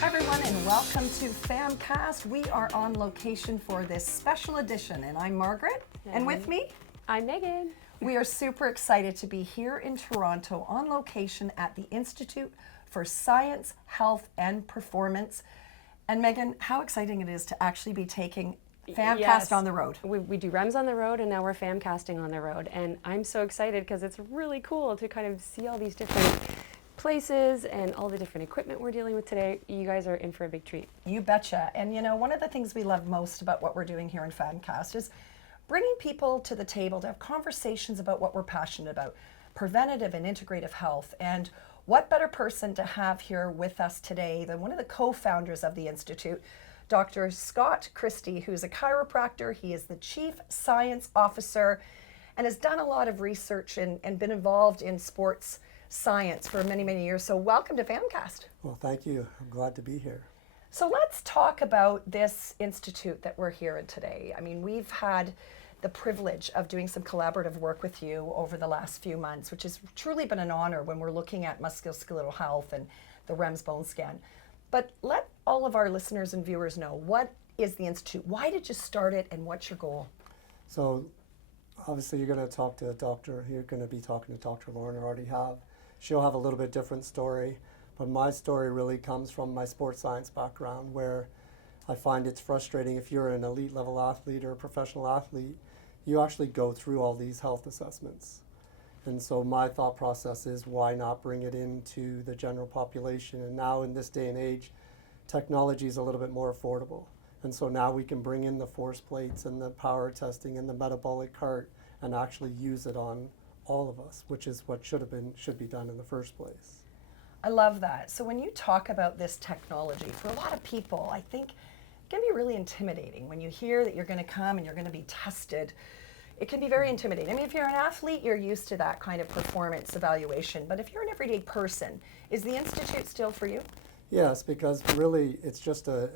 Hi everyone, and welcome to PHAMCAST. We are on location for this special edition, and I'm Margaret, and with me, I'm Megan. We are super excited to be here in Toronto on location at the Institute for Science, Health and Performance. And Megan, how exciting it is to actually be taking PHAMCAST on the road. We do REMS on the road, and now we're PHAMcasting on the road. And I'm so excited because it's really cool to kind of see all these different places and all the different equipment we're dealing with today. You guys are in for a big treat. You betcha. And you know, one of the things we love most about what we're doing here in PHAMCAST is bringing people to the table to have conversations about what we're passionate about, preventative and integrative health. And what better person to have here with us today than one of the co-founders of the Institute, Dr. Scott Christie, who's a chiropractor. He is the Chief Science Officer and has done a lot of research and been involved in sports science for many, many years. So welcome to PHAMCAST. Well, thank you. I'm glad to be here. So let's talk about this institute that we're here in today. I mean, we've had the privilege of doing some collaborative work with you over the last few months, which has truly been an honor when we're looking at musculoskeletal health and the REMS bone scan. But let all of our listeners and viewers know, what is the Institute? Why did you start it, and what's your goal? So obviously you're going to talk to a doctor. You're going to be talking to Dr. Lauren, or already have. She'll have a little bit different story, but my story really comes from my sports science background, where I find it's frustrating if you're an elite level athlete or a professional athlete, you actually go through all these health assessments. And so my thought process is, why not bring it into the general population? And now in this day and age, technology is a little bit more affordable. And so now we can bring in the force plates and the power testing and the metabolic cart and actually use it on all of us, which is what should be done in the first place. I love that. So when you talk about this technology, for a lot of people, I think it can be really intimidating when you hear that you're going to come and you're going to be tested. It can be very intimidating. I mean, if you're an athlete, you're used to that kind of performance evaluation. But if you're an everyday person, is the Institute still for you? Yes, because really it's just a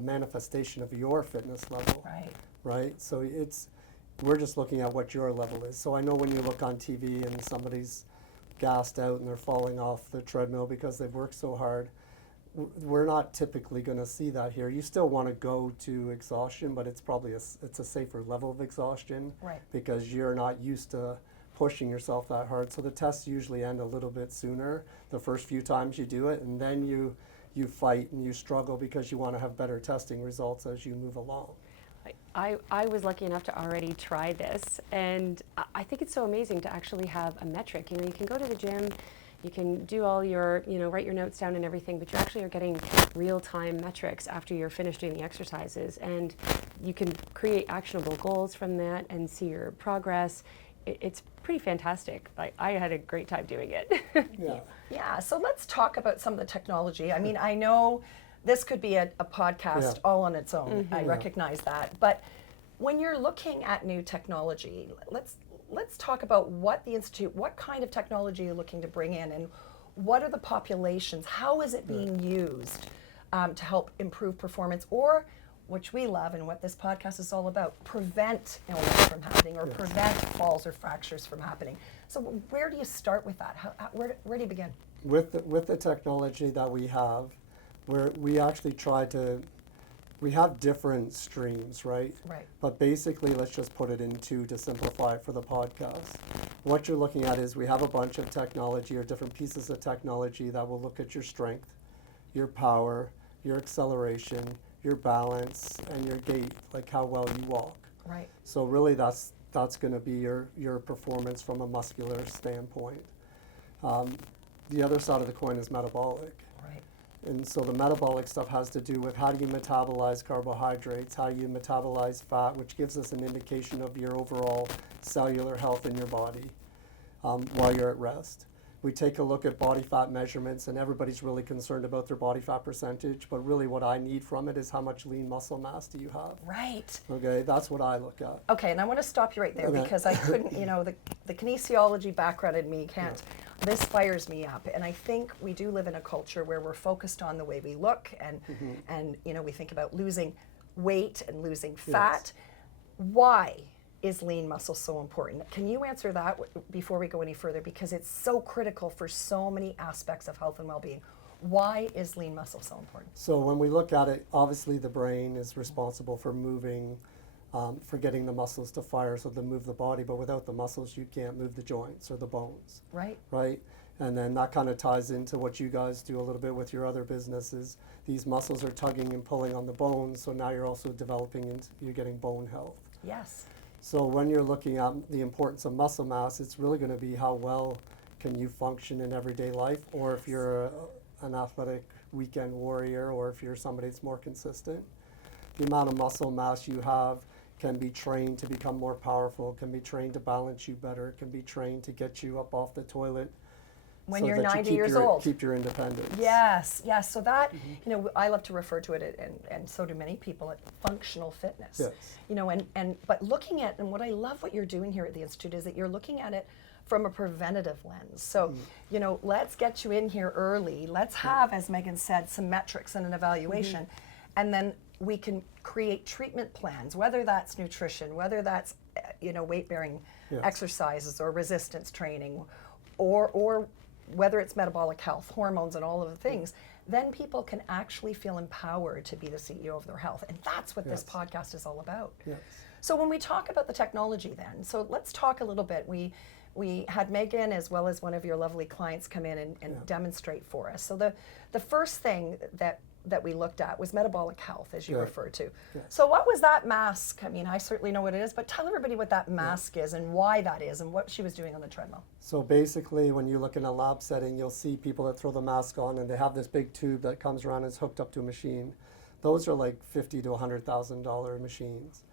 manifestation of your fitness level. Right. Right? So we're just looking at what your level is. So I know when you look on TV and somebody's gassed out and they're falling off the treadmill because they've worked so hard, we're not typically going to see that here. You still want to go to exhaustion, but it's probably it's a safer level of exhaustion, right, because you're not used to pushing yourself that hard. So the tests usually end a little bit sooner the first few times you do it, and then you fight and you struggle because you want to have better testing results as you move along. I was lucky enough to already try this, and I think it's so amazing to actually have a metric. You know, you can go to the gym, you can do all your, write your notes down and everything, but you actually are getting real-time metrics after you're finished doing the exercises, and you can create actionable goals from that and see your progress. It's pretty fantastic. I had a great time doing it. Yeah, so let's talk about some of the technology. I mean, I know this could be a podcast all on its own. I recognize that. But when you're looking at new technology, let's talk about what the Institute, what kind of technology you're looking to bring in, and what are the populations? How is it being used to help improve performance, or, which we love and what this podcast is all about, prevent illness from happening, or prevent falls or fractures from happening. So where do you start with that? Where do you begin? With the technology that we have, where we actually we have different streams, right? Right. But basically, let's just put it in two to simplify it for the podcast. What you're looking at is we have a bunch of technology, or different pieces of technology, that will look at your strength, your power, your acceleration, your balance, and your gait, like how well you walk. Right. So really that's going to be your performance from a muscular standpoint. The other side of the coin is metabolic. Right. And so the metabolic stuff has to do with how do you metabolize carbohydrates, how you metabolize fat, which gives us an indication of your overall cellular health in your body while you're at rest. We take a look at body fat measurements, and everybody's really concerned about their body fat percentage, but really what I need from it is how much lean muscle mass do you have. Right. Okay, that's what I look at. Okay, and I want to stop you right there, because I couldn't, the kinesiology background in me can't. This fires me up, and I think we do live in a culture where we're focused on the way we look, and we think about losing weight and losing fat. Yes. Why is lean muscle so important? Can you answer that before we go any further? Because it's so critical for so many aspects of health and well-being. Why is lean muscle so important? So when we look at it, obviously the brain is responsible for moving, for getting the muscles to fire so to move the body, but without the muscles you can't move the joints or the bones, Right. right? And then that kind of ties into what you guys do a little bit with your other businesses. These muscles are tugging and pulling on the bones, so now you're also developing into, you're getting bone health. Yes. So when you're looking at the importance of muscle mass, it's really going to be how well can you function in everyday life, or if you're an athletic weekend warrior, or if you're somebody that's more consistent. The amount of muscle mass you have can be trained to become more powerful, can be trained to balance you better, can be trained to get you up off the toilet. When so you're that 90 keep years your, old. Keep your independence. Yes, yes. So that, you know, I love to refer to it, and so do many people, at functional fitness. Yes. You know, but looking at, and what I love what you're doing here at the Institute is that you're looking at it from a preventative lens. So, you know, let's get you in here early. Let's have, as Megan said, some metrics and an evaluation, and then we can create treatment plans, whether that's nutrition, whether that's, you know, weight-bearing exercises or resistance training, or whether it's metabolic health, hormones, and all of the things, then people can actually feel empowered to be the CEO of their health. And that's what this podcast is all about. Yes. So when we talk about the technology then, so let's talk a little bit. We had Megan, as well as one of your lovely clients, come in and demonstrate for us. So the first thing that we looked at was metabolic health, as you referred to. Yes. So what was that mask? I mean, I certainly know what it is, but tell everybody what that mask is and why that is and what she was doing on the treadmill. So basically, when you look in a lab setting, you'll see people that throw the mask on and they have this big tube that comes around and is hooked up to a machine. Those are like $50,000 to $100,000 machines.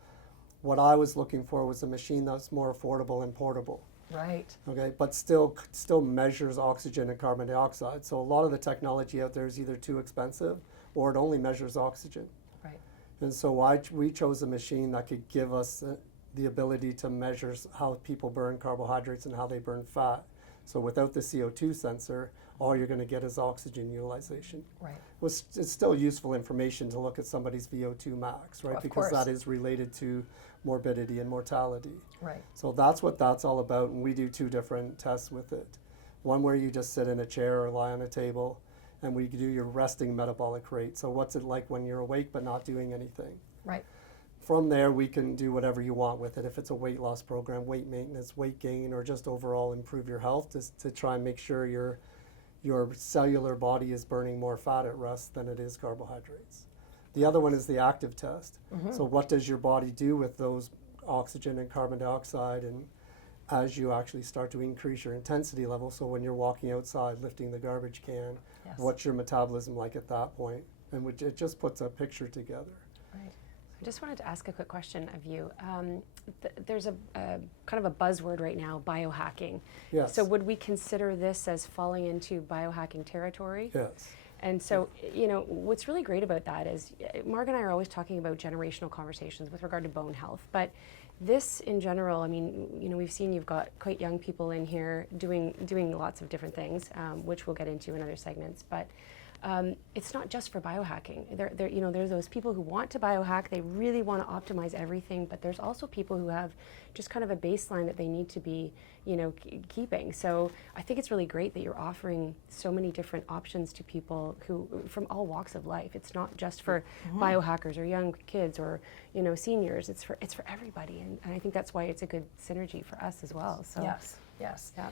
What I was looking for was a machine that's more affordable and portable. Right. Okay, but still measures oxygen and carbon dioxide. So a lot of the technology out there is either too expensive or it only measures oxygen. Right. And so we chose a machine that could give us the ability to measure how people burn carbohydrates and how they burn fat. So without the CO2 sensor, all you're going to get is oxygen utilization. Right. It's still useful information to look at somebody's VO2 max, right? Of Because course. that is related to morbidity and mortality. Right. So that's what that's all about, and we do two different tests with it. One where you just sit in a chair or lie on a table, and we do your resting metabolic rate. So what's it like when you're awake but not doing anything? Right. From there, we can do whatever you want with it. If it's a weight loss program, weight maintenance, weight gain, or just overall improve your health, just to try and make sure your cellular body is burning more fat at rest than it is carbohydrates. The other one is the active test. So what does your body do with those oxygen and carbon dioxide, and as you actually start to increase your intensity level, so when you're walking outside lifting the garbage can, what's your metabolism like at that point? And it just puts a picture together. Right. I just wanted to ask a quick question of you. There's a kind of a buzzword right now, biohacking. Yes. So would we consider this as falling into biohacking territory? Yes. And so, you know, what's really great about that is Marg and I are always talking about generational conversations with regard to bone health. But this in general, I mean, you know, we've seen you've got quite young people in here doing lots of different things, which we'll get into in other segments. But it's not just for biohacking. You know, there's those people who want to biohack. They really want to optimize everything. But there's also people who have just kind of a baseline that they need to be, you know, keeping. So I think it's really great that you're offering so many different options to people who from all walks of life. It's not just for biohackers or young kids or, you know, seniors. It's for everybody, and I think that's why it's a good synergy for us as well. So Yes. Yes. yeah.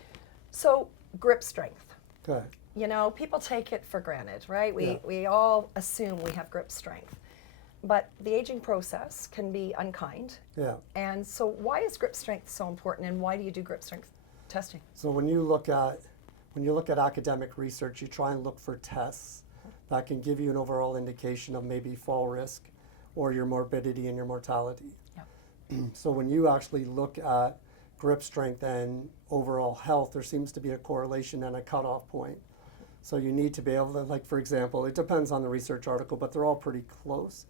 So grip strength. Good. You know, people take it for granted, right? Yeah. We all assume we have grip strength. But the aging process can be unkind. Yeah. And so why is grip strength so important, and why do you do grip strength testing? So when you look at academic research, you try and look for tests that can give you an overall indication of maybe fall risk or your morbidity and your mortality. Yeah. So when you actually look at grip strength and overall health, there seems to be a correlation and a cutoff point. So you need to be able to, like, for example, it depends on the research article, but they're all pretty close.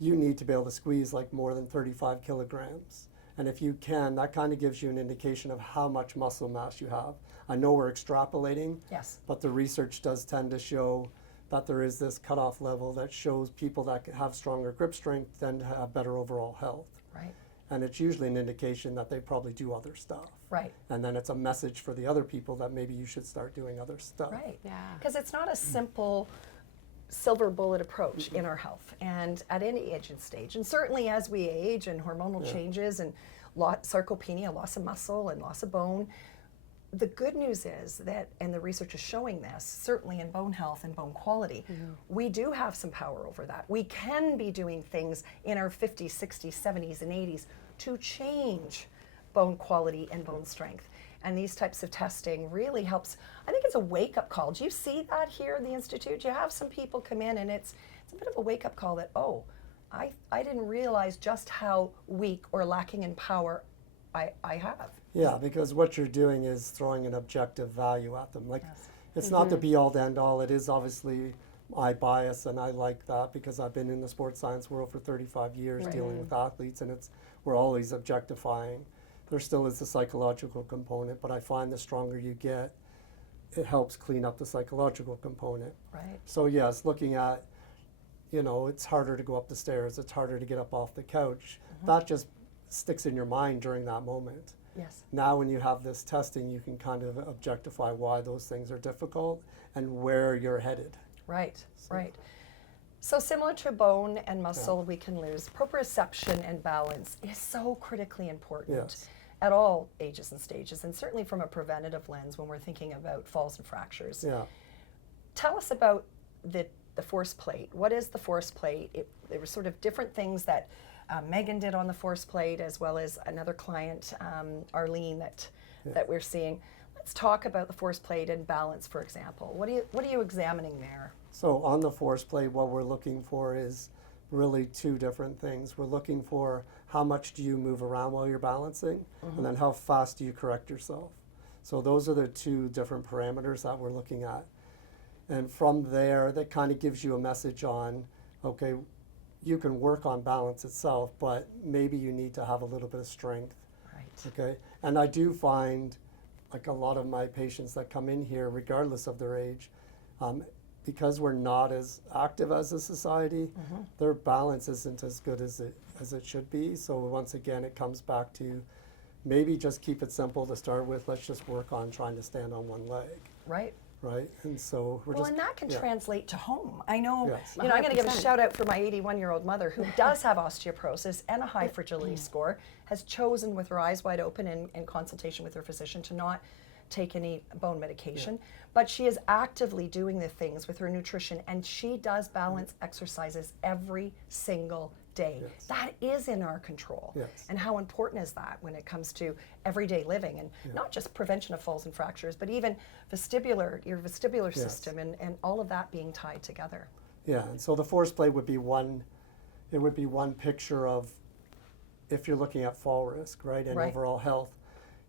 You need to be able to squeeze like more than 35 kilograms. And if you can, that kind of gives you an indication of how much muscle mass you have. I know we're extrapolating, Yes. but the research does tend to show that there is this cutoff level that shows people that have stronger grip strength tend to have better overall health. Right. And it's usually an indication that they probably do other stuff. Right. And then it's a message for the other people that maybe you should start doing other stuff. Right. Yeah. Because it's not a simple silver bullet approach in our health and at any age and stage. And certainly as we age and hormonal changes and sarcopenia, loss of muscle and loss of bone, the good news is that, and the research is showing this, certainly in bone health and bone quality, we do have some power over that. We can be doing things in our 50s, 60s, 70s, and 80s to change bone quality and bone strength. And these types of testing really helps. I think it's a wake-up call. Do you see that here in the Institute? You have some people come in and it's a bit of a wake-up call that, oh, I didn't realize just how weak or lacking in power I have. Yeah, because what you're doing is throwing an objective value at them. Like, it's not the be-all, the end-all. It is obviously my bias, and I like that because I've been in the sports science world for 35 years dealing with athletes, and we're always objectifying. There still is the psychological component, but I find the stronger you get, it helps clean up the psychological component. Right. So yes, looking at, it's harder to go up the stairs, it's harder to get up off the couch. That just sticks in your mind during that moment. Yes. Now when you have this testing, you can kind of objectify why those things are difficult and where you're headed. Right, right. So similar to bone and muscle we can lose, proprioception and balance is so critically important at all ages and stages, and certainly from a preventative lens when we're thinking about falls and fractures. Yeah. Tell us about the force plate. What is the force plate? There were sort of different things that Megan did on the force plate, as well as another client, Arlene, that we're seeing. Let's talk about the force plate and balance, for example. What are you examining there? So on the force plate, what we're looking for is really two different things. We're looking for how much do you move around while you're balancing, and then how fast do you correct yourself. So those are the two different parameters that we're looking at. And from there, that kind of gives you a message on, okay, you can work on balance itself, but maybe you need to have a little bit of strength. Right. Okay. And I do find, like a lot of my patients that come in here, regardless of their age, because we're not as active as a society, their balance isn't as good as it should be. So once again, it comes back to maybe just keep it simple to start with. Let's just work on trying to stand on one leg. Right. Right, and so we're and that can translate to home. I know, Yes. I'm going to give a 100%. shout out for my 81-year-old mother who does have osteoporosis and a high fragility score, has chosen with her eyes wide open in consultation with her physician to not take any bone medication, but she is actively doing the things with her nutrition, and she does balance exercises every single day. Yes. That is in our control. Yes. And how important is that when it comes to everyday living, and not just prevention of falls and fractures, but even your vestibular system and all of that being tied together. Yeah, and so the force plate would be one picture of, if you're looking at fall risk, right, and overall health,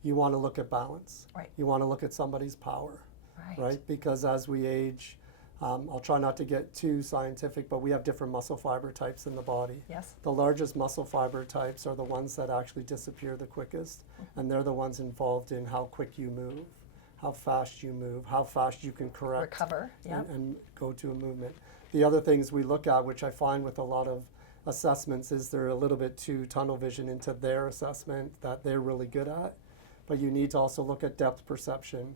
you want to look at balance. Right. You want to look at somebody's power, Right. Because as we age, I'll try not to get too scientific, but we have different muscle fiber types in the body. Yes. The largest muscle fiber types are the ones that actually disappear the quickest, and they're the ones involved in how quick you move, how fast you move, how fast you can correct Recover. Yeah. and go to a movement. The other things we look at, which I find with a lot of assessments, is they're a little bit too tunnel vision into their assessment that they're really good at. But you need to also look at depth perception,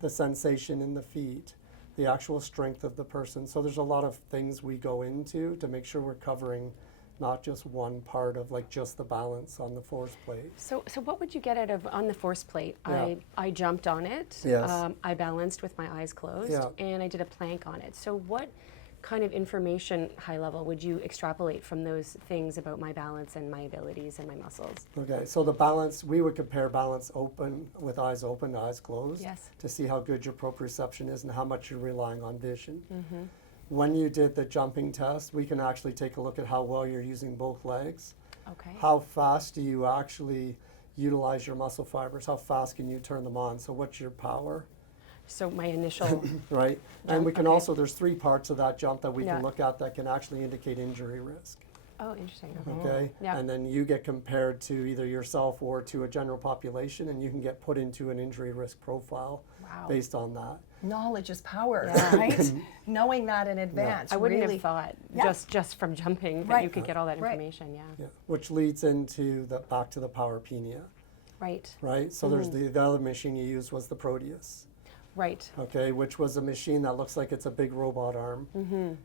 the sensation in the feet, the actual strength of the person. So there's a lot of things we go into to make sure we're covering not just one part of like just the balance on the force plate. So what would you get out of on the force plate? Yeah. I jumped on it. Yes. I balanced with my eyes closed, Yeah. and I did a plank on it. So what kind of information, high level, would you extrapolate from those things about my balance and my abilities and my muscles? Okay, so the balance, we would compare balance open with eyes open to eyes closed Yes. to see how good your proprioception is and how much you're relying on vision. When you did the jumping test, we can actually take a look at how well you're using both legs. Okay. How fast do you actually utilize your muscle fibers? How fast can you turn them on? So what's your power, So my initial, right? And we can okay. also, there's 3 parts of that jump that we Yeah. can look at that can actually indicate injury risk. oh, interesting. Okay, Yeah. and then you get compared to either yourself or to a general population, and you can get put into an injury risk profile Wow. based on that. Knowledge is power, Yeah. right? Knowing that in advance. I wouldn't really, have thought Yeah. just from jumping that Right. you could get all that Right. information. Yeah. Yeah, which leads into the back to the powerpenia, Right. right? So there's the other machine you used was the Proteus, Right. okay, which was a machine that looks like it's a big robot arm,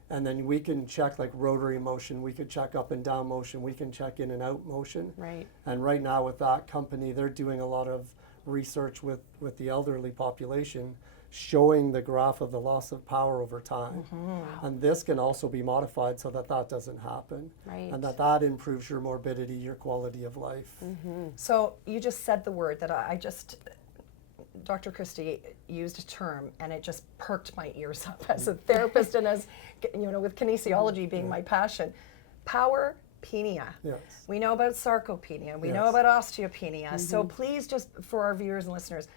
and then we can check like rotary motion, we could check up and down motion, we can check in and out motion, Right. and right now with that company, they're doing a lot of research with the elderly population, showing the graph of the loss of power over time, and this can also be modified so that that doesn't happen, Right. and that improves your morbidity, your quality of life. So you just said the word that I just, Dr. Christie used a term and it just perked my ears up as a therapist and as, with kinesiology being my passion. Powerpenia. Yes. We know about sarcopenia. We know Yes. about osteopenia. So please, just for our viewers and listeners,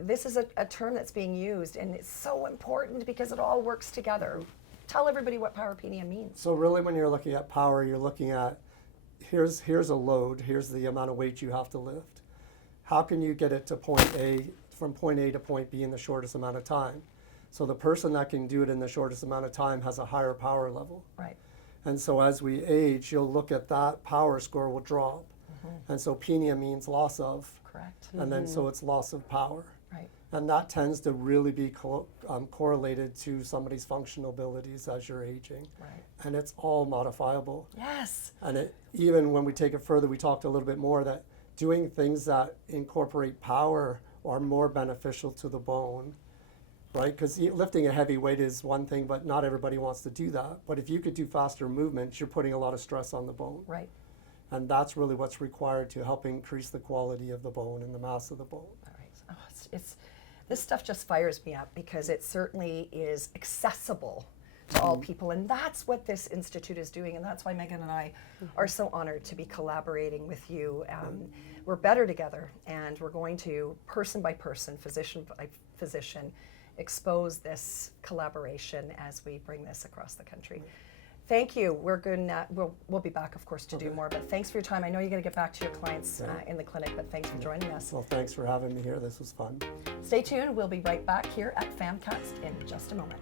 this is a term that's being used and it's so important because it all works together. Tell everybody what powerpenia means. So really when you're looking at power, you're looking at, here's a load, here's the amount of weight you have to lift. How can you get it to point A, from point A to point B in the shortest amount of time? So the person that can do it in the shortest amount of time has a higher power level. Right. And so as we age, you'll look at that power score will drop. And so penia means loss of, Correct. and then so it's loss of power. Right. And that tends to really be correlated to somebody's functional abilities as you're aging. Right. And it's all modifiable. Yes. And even when we take it further, we talked a little bit more that doing things that incorporate power are more beneficial to the bone, right? Because lifting a heavy weight is one thing, but not everybody wants to do that. But if you could do faster movements, you're putting a lot of stress on the bone. Right. And that's really what's required to help increase the quality of the bone and the mass of the bone. All right. Oh, it's this stuff just fires me up because it certainly is accessible to all people, and that's what this institute is doing, and that's why Megan and I are so honored to be collaborating with you. We're better together, and we're going to, person by person, physician by physician, expose this collaboration as we bring this across the country. Thank you. We're going to, we'll be back, of course, to do more, but thanks for your time. I know you're going to get back to your clients in the clinic, but thanks for joining us. Well, thanks for having me here. This was fun. Stay tuned. We'll be right back here at PHAMCAST in just a moment.